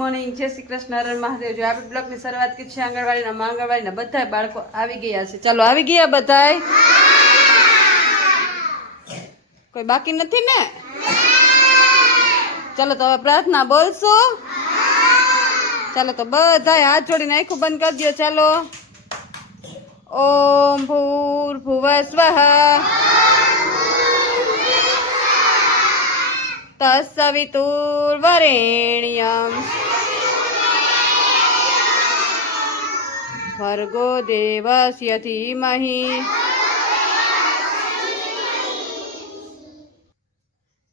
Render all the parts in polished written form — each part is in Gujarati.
મોર્નિંગ, જય શ્રી કૃષ્ણ, હરણ મહાદેવ। જો આપણે બ્લોગની શરૂઆત કરી છે આંગણવાડીના બધા બાળકો આવી ગયા છે। ચાલો આવી ગયા બધાય? કોઈ બાકી નથી ને? ચાલો તો હવે પ્રાર્થના બોલશું। ચાલો તો બધાય હાથ જોડીને આંખો બંધ કરી દો। ચાલો ઓમ ભૂર્ભુવઃ સ્વઃ તત્સવિતુર્વરેણ્યં ભર્ગો દેવસ્ય ધીમહિ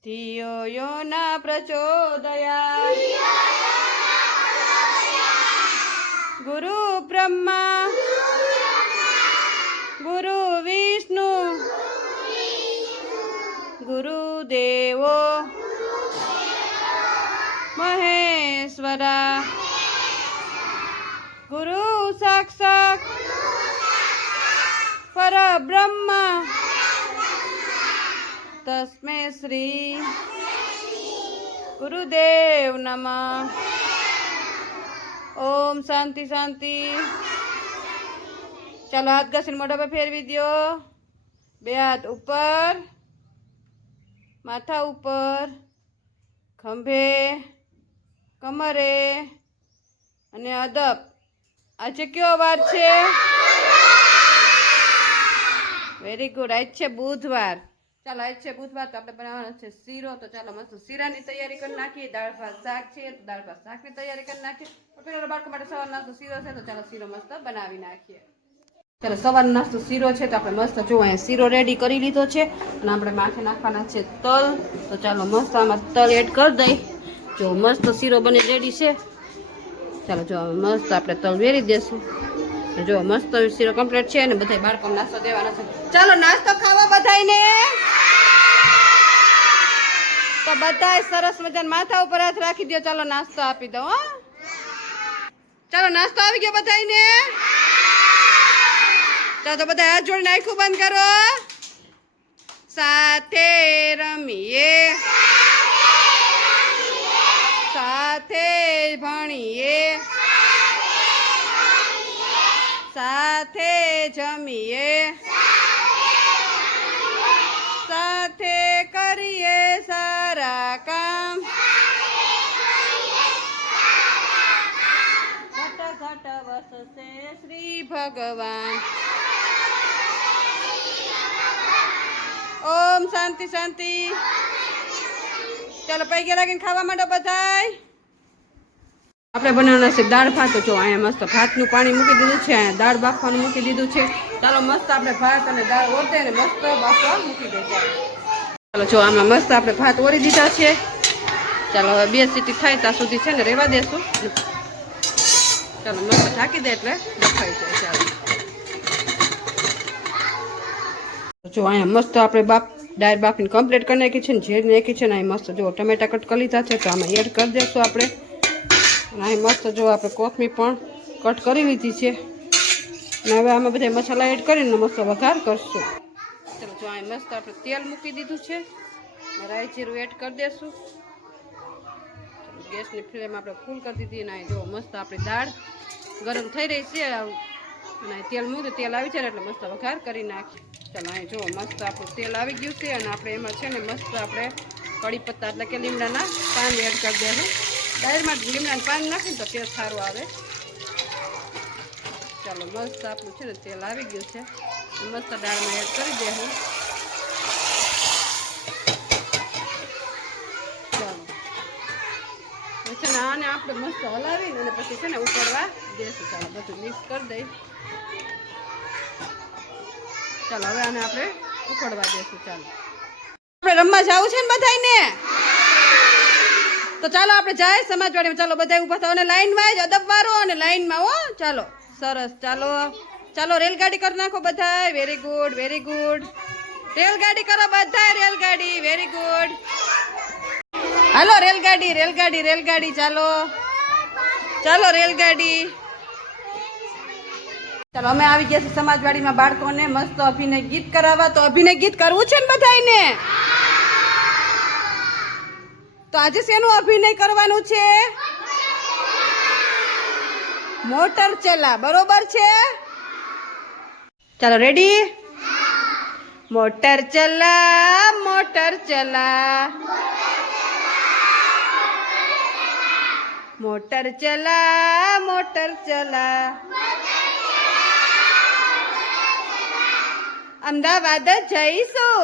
ધિયો યો ન પ્રચોદયાत्। ગુરુ બ્રહ્મા ગુરુ વિષ્ણુ ગુરુદેવો મહેશ્વરા ગુરુ સાક્ષાત પરબ્રહ્મ તસ્મે શ્રી ગુરુદેવ નમઃ। ઓમ શાંતિ શાંતિ। ચાલો હાથ ઘસીને મોઢા પર ફેરવી દો। બે હાથ ઉપર, માથા ઉપર, ખંભે, કમરે અને અદબ। આજે કયો વાર છે? Very good. આજ છે બુધવાર। ચાલો આજ છે બુધવાર તો આપણે બનાવવાનો છે શીરો। તો ચાલો મસ્ત શીરાની તૈયારી કરી નાખીએ। દાળ ભાત શાક છે તો દાળ ભાત શાકની તૈયારી કરી નાખીએ। પેલા બાળકો માટે સવાર નાસ્તો શીરો છે તો ચાલો શીરો મસ્ત બનાવી નાખીએ। ચાલો સવારનો નાસ્તો શીરો છે તો આપણે મસ્ત જો અહીંયા શીરો રેડી કરી લીધો છે અને આપણે માથે નાખવાના છે તલ। તો ચાલો મસ્ત આમાં તલ એડ કરી દઈ। જો મસ્ત શીરો બને રેડી છે। ચાલો જો મસ્ત આપણે તલ વેરી દેશું। જો મસ્ત શીરો કમ્પ્લીટ છે અને બધા બાળકોને નાસ્તો દેવાનો છે। ચાલો નાસ્તો ખાવા બધાયને। તો બધાય સરસ મજાના માથા ઉપર હાથ રાખી દો। ચાલો નાસ્તો આપી દો। હો ચાલો નાસ્તો આવી ગયો બધાયને। ચાલો તો બધા હાથ જોડીને આંખો બંધ કરો। સાથે રમીએ સાથે ભણીએ સાથે જમીએ સાથે કરીએ સારા કામ। ઘટ ઘટ વસશે શ્રી ભગવાન। ઓમ શાંતિ શાંતિ। ચાલો પૈકી લાગીને ખાવા માંડો બધાય। આપણે બનાવવાના છે દાળ ભાત। જો અહીંયા મસ્ત ભાતનું પાણી મૂકી દીધું છે, અહીંયા દાળ બાફવાનું મૂકી દીધું છે। ચાલો મસ્ત આપણે ભાત અને દાળ ઓળતે ને મસ્ત બાફવા મૂકી દઈએ। ચાલો જો આમાં મસ્ત આપણે ભાત ઓરી દીધા છે। ચાલો હવે 2 સીટી થાય ત્યાં સુધી છે ને રહેવા દેશું। ચાલો મસ્ત ઢાંકી દે એટલે બફાઈ જાય। ચાલો જો અહીંયા મસ્ત આપણે દાળ બાફીને કમ્પ્લીટ કરી નાખી છે ને ઝેર નાખી છે ને અહીં મસ્ત જો ટમેટા કટ કરી લીધા છે તો આમાં એડ કરી દઈશું આપણે। અને અહીં મસ્ત જો આપણે કોથમીર પણ કટ કરી લીધી છે અને હવે આમાં બધા મસાલા એડ કરીને મસ્ત વઘાર કરશું। ચાલો જો અહીં મસ્ત આપણે તેલ મૂકી દીધું છે, રાઈ જીરું એડ કરી દઈશું। ગેસની ફ્લેમ આપણે ફૂલ કરી દીધી અને અહીં જો મસ્ત આપણી દાળ ગરમ થઈ રહી છે અને તેલ મૂકી તેલ આવી જાય એટલે મસ્ત વઘાર કરી નાખીએ। ચાલો અહીં જો મસ્ત આપણું તેલ આવી ગયું છે અને આપણે એમાં છે ને મસ્ત આપણે કડી પત્તા એટલે કે લીમડાના પાન એડ કરી દઈશું। દાળમાં લીમડાના પાન નાખીને તો તેલ સારું આવે। ચાલો મસ્ત આપણું છે ને તેલ આવી ગયું છે, મસ્ત દાળમાં એડ કરી દઈશું। ચાલો છે ને આને આપણે મસ્ત હલાવીને અને પછી છે ને ઉકળવા દઈશું। ચાલો બધું મિક્સ કરી દઈ। ચાલો હવે આને આપણે ઉકળવા દઈશું। ચાલો આપણે રમવા જવું છે ને બધાને? તો ચાલો આપણે જાય સમાજવાડીમાં। ચાલો બધા ઊભા થાવ અને લાઈનમાં જ અદબ વાળો અને લાઈનમાં। હો ચાલો સરસ। ચાલો ચાલો રેલગાડી કરી નાખો બધા। Very good very good. રેલગાડી કરો બધા, રેલગાડી વેરી ગુડ। હાલો રેલગાડી રેલગાડી રેલગાડી। ચાલો ચાલો રેલગાડી। ચાલો અમે આવી ગયા છીએ સમાજવાડીમાં બાળકોને મસ્ત અભિનય ગીત કરાવવા। તો અભિનય ગીત કરવું છે ને બધાને? તો આજે શેનું અભિનય કરવાનું છે? મોટર ચલા. બરોબર છે? ચાલો રેડી? મોટર ચલા, મોટર ચલા, મોટર ચલા, મોટર ચલા. અમદાવાદ જઈશું,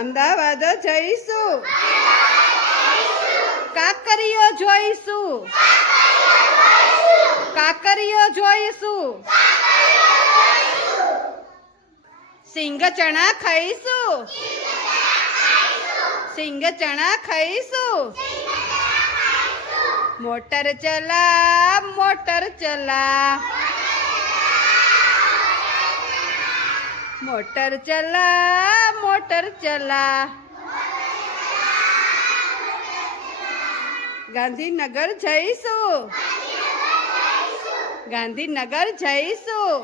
અમદાવાદ જઈશું, કાકરીઓ જોઈશું, કાકરીઓ જોઈશું, સિંગ ચણા ખાઈશું, સિંગ ચણા ખાઈશું. મોટર ચલા, મોટર ચલા, મોટર ચલા, મોટર ચલા. ગાંધીનગર જઈશું, ગાંધીનગર જઈશું,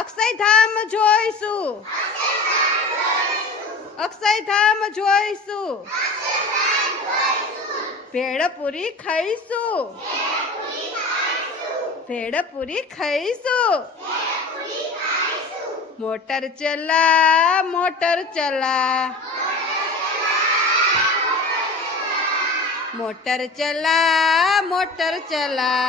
અક્ષયધામ જોઈશું, અક્ષયધામ જોઈશું, ભેળપુરી ખાઈશું, ભેળપુરી ખાઈશું. મોટર ચલા, મોટર ચલા, મોટર ચલા, મોટર ચલા.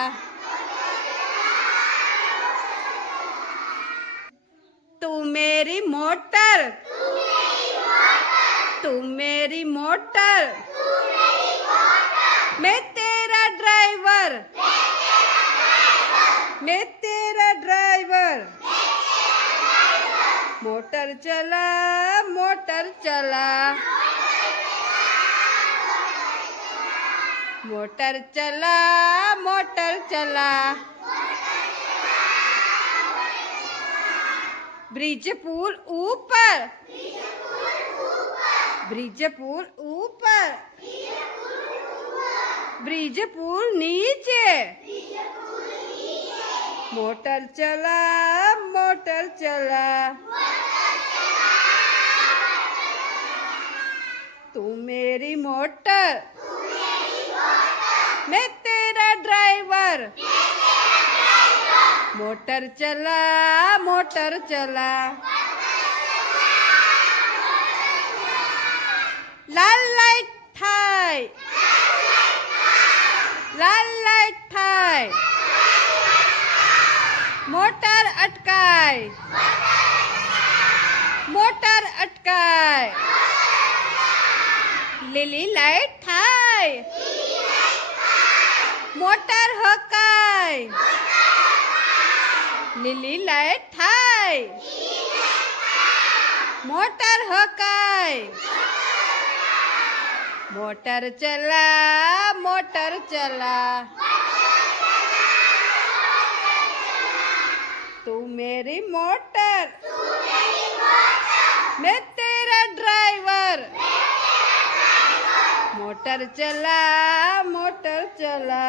तू मेरी मोटर, तू मेरी मोटर, मैं तेरा ड्राइवर, मैं तेरा ड्राइवर. मोटर चला, मोटर चला, मोटर चला, मोटर चला. ब्रिज पुल ऊपर, ब्रिज पुल ऊपर, ब्रिज पुल नीचे. मोटर चला, मोटर चला, तू मेरी मोटर, मैं तेरा ड्राइवर. मोटर चला, मोटर चला. लाल लाइट थाय, लाल लाइट थाय, मोटर अटकाय, मोटर अटकाय. લીલી લાઈટ થાય, મોટર હકાય, લીલી લાઈટ થાય, મોટર હકાય. મોટર ચલા, મોટર ચલા, तू मेरी मोटर, मैं तेरा ड्राइवर. मोटर चला, मोटर चला.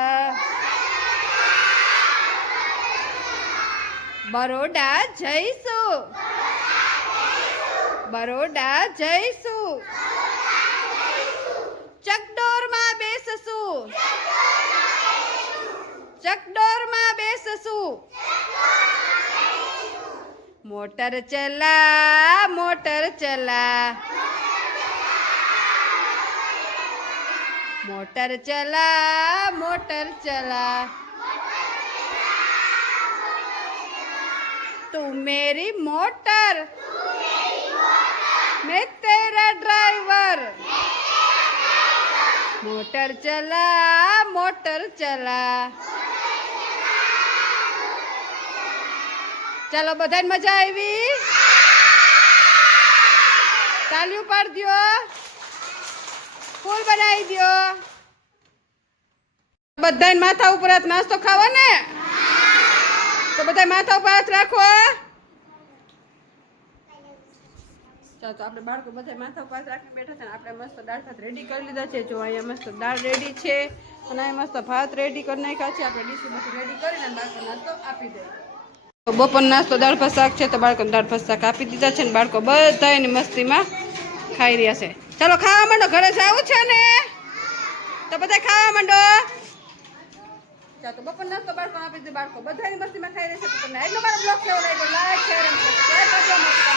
बरोडा जईसु, बरोडा जईसु, चकडोर में बेससु, चकडोर में बेससु. मोटर चला, मोटर चला, मोटर चला, मोटर चला. तू मेरी मोटर, मैं तेरा ड्राइवर. मोटर चला, मोटर चला. चलो बधाई मजा आई, तालियों पाड़ दियो, फूल बनाई दियो. बधाई माथा ऊपर हाथ नास्तो खावा ने, तो बधाई माथा ऊपर हाथ राखो. ચાલો તો આપણે બાળકો બધા માથા ઉપર રાખીને બેઠા છે ને આપણે મસ્ત દાળ ભાત રેડી કરી લીધા છે. જો અહીંયા મસ્ત દાળ રેડી છે અને અહીંયા મસ્ત ભાત રેડી કરી નાખ્યા છે. આપણે ડીશ બધું રેડી કરીને બાળકો નાસ્તો આપી દઈએ. તો બપોર નાસ્તો દાળ ભાત શાક છે તો બાળકોને દાળ ભાત શાક આપી દીધા છે ને બાળકો બધા એની મસ્તીમાં ખાઈ રહ્યા છે. ચાલો ખાવા માંડો, ઘરે જવું છે ને તો બધા ખાવા માંડો. હતા તો બપોર નાસ્તો બાળકોને આપી દીધું. બાળકો બધાની મસ્તીમાં ખાઈ રહેશે. તો તમને આજનો મારો બ્લોગ કેવો લાગ્યો લાઈક શેર અને સબસ્ક્રાઇબ કરજો.